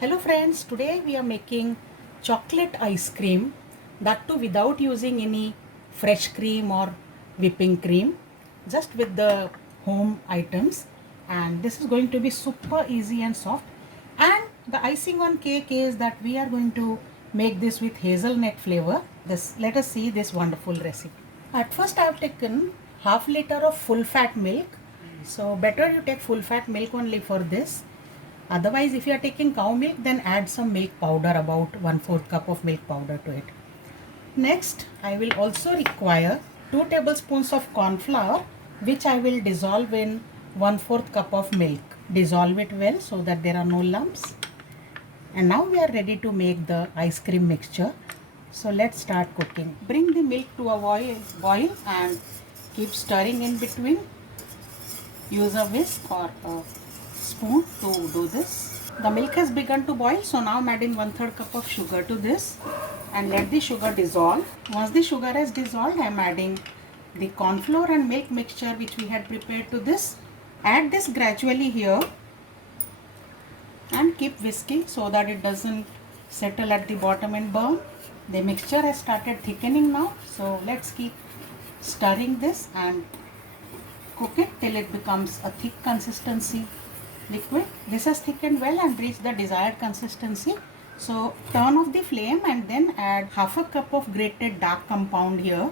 Hello friends, today we are making chocolate ice cream, that too without using any fresh cream or whipping cream, just with the home items. And this is going to be super easy and soft. And the icing on cake is that we are going to make this with hazelnut flavor. Let us see this wonderful recipe. At first I have taken half liter of full fat milk. So better you take full fat milk only for this. Otherwise, if you are taking cow milk, then add some milk powder, about 1/4 cup of milk powder to it. Next, I will also require 2 tablespoons of corn flour, which I will dissolve in 1/4 cup of milk. Dissolve it well so that there are no lumps. And now we are ready to make the ice cream mixture. So let's start cooking. Bring the milk to a boil and keep stirring in between. Use a whisk or a spoon to do this. The milk has begun to boil, so now I'm adding 1/3 cup of sugar to this and let the sugar dissolve. Once the sugar has dissolved, I'm adding the corn flour and milk mixture which we had prepared to this. Add this gradually here and keep whisking so that it doesn't settle at the bottom and burn. The mixture has started thickening now, so let's keep stirring this and cook it till it becomes a thick consistency liquid. This has thickened well and reached the desired consistency. So turn off the flame and then add half a cup of grated dark compound here.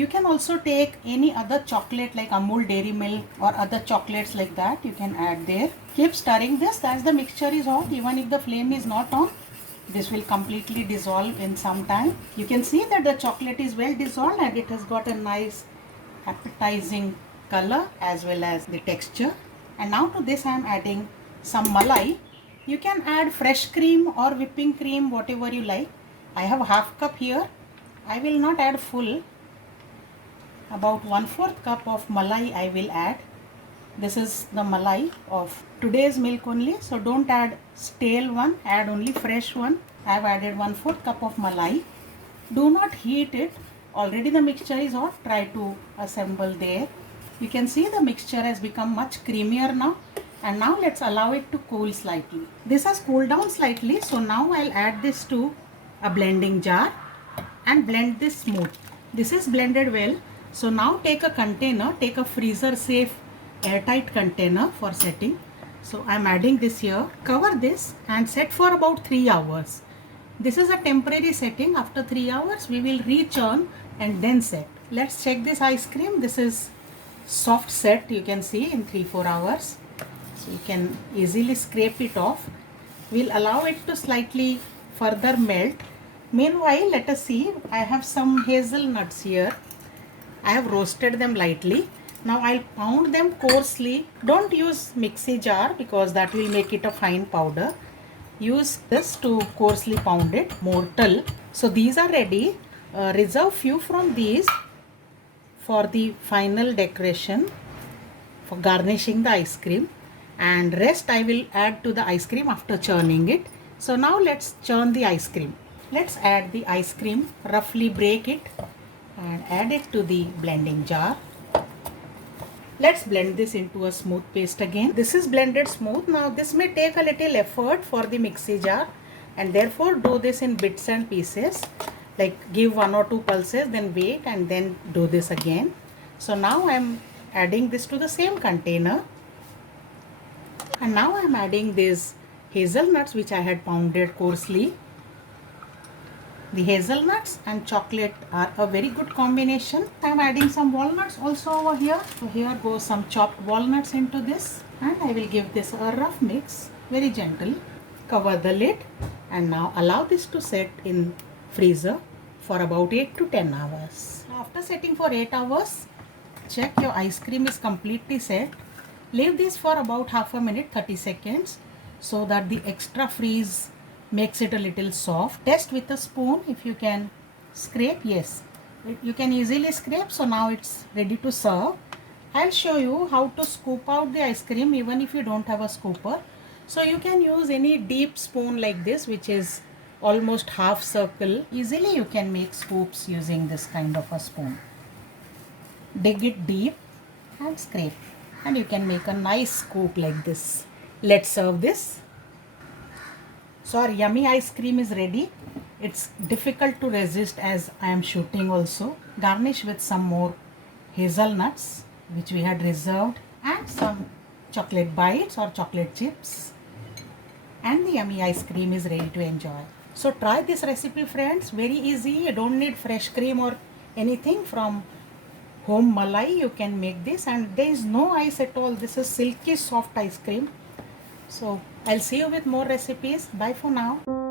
You can also take any other chocolate like Amul dairy milk or other chocolates like that. You can add there. Keep stirring this as the mixture is hot. Even if the flame is not on, this will completely dissolve in some time. You can see that the chocolate is well dissolved and it has got a nice appetizing color as well as the texture. And now to this I am adding some malai. You can add fresh cream or whipping cream, whatever you like. I have half cup here. I will not add full. About 1/4 cup of malai I will add. This is the malai of today's milk only, so don't add stale one, add only fresh one. I have added 1/4 cup of malai. Do not heat it. Already the mixture is hot. Try to assemble there. You can see the mixture has become much creamier now, and now let's allow it to cool slightly. This has cooled down slightly, so now I'll add this to a blending jar and blend this smooth. This is blended well. So now take a container, take a freezer safe airtight container for setting. So I'm adding this here. Cover this and set for about 3 hours. This is a temporary setting. After 3 hours we will rechurn and then set. Let's check this ice cream. This is soft set, you can see, in 3-4 hours. So you can easily scrape it off. We'll allow it to slightly further melt. Meanwhile, let us see. I have some hazelnuts here. I have roasted them lightly. Now I'll pound them coarsely. Don't use mixie jar because that will make it a fine powder. Use this to coarsely pound it, mortar. So these are ready. Reserve few from these for the final decoration, for garnishing the ice cream, and rest I will add to the ice cream after churning it. So now let's churn the ice cream. Let's add the ice cream, roughly break it and add it to the blending jar. Let's blend this into a smooth paste again. This is blended smooth. Now this may take a little effort for the mixie jar, and therefore do this in bits and pieces. Like give 1 or 2 pulses, then wait and then do this again. So now I'm adding this to the same container, and now I'm adding these hazelnuts which I had pounded coarsely. The hazelnuts and chocolate are a very good combination. I'm adding some walnuts also over here. So here goes some chopped walnuts into this, and I will give this a rough mix, very gentle. Cover the lid and now allow this to set in freezer for about 8 to 10 hours. After setting for 8 hours, check your ice cream is completely set. Leave this for about half a minute, 30 seconds, so that the extra freeze makes it a little soft. Test with a spoon if you can scrape. Yes, you can easily scrape. So now it's ready to serve. I'll show you how to scoop out the ice cream even if you don't have a scooper. So you can use any deep spoon like this, which is almost half circle. Easily you can make scoops using this kind of a spoon. Dig it deep and scrape, and you can make a nice scoop like this. Let's serve this. So our yummy ice cream is ready. It's difficult to resist as I am shooting also. Garnish with some more hazelnuts which we had reserved and some chocolate bites or chocolate chips. And the yummy ice cream is ready to enjoy. So try this recipe friends, very easy. You don't need fresh cream or anything. From home malai you can make this, and there is no ice at all. This is silky soft ice cream. So I'll see you with more recipes. Bye for now.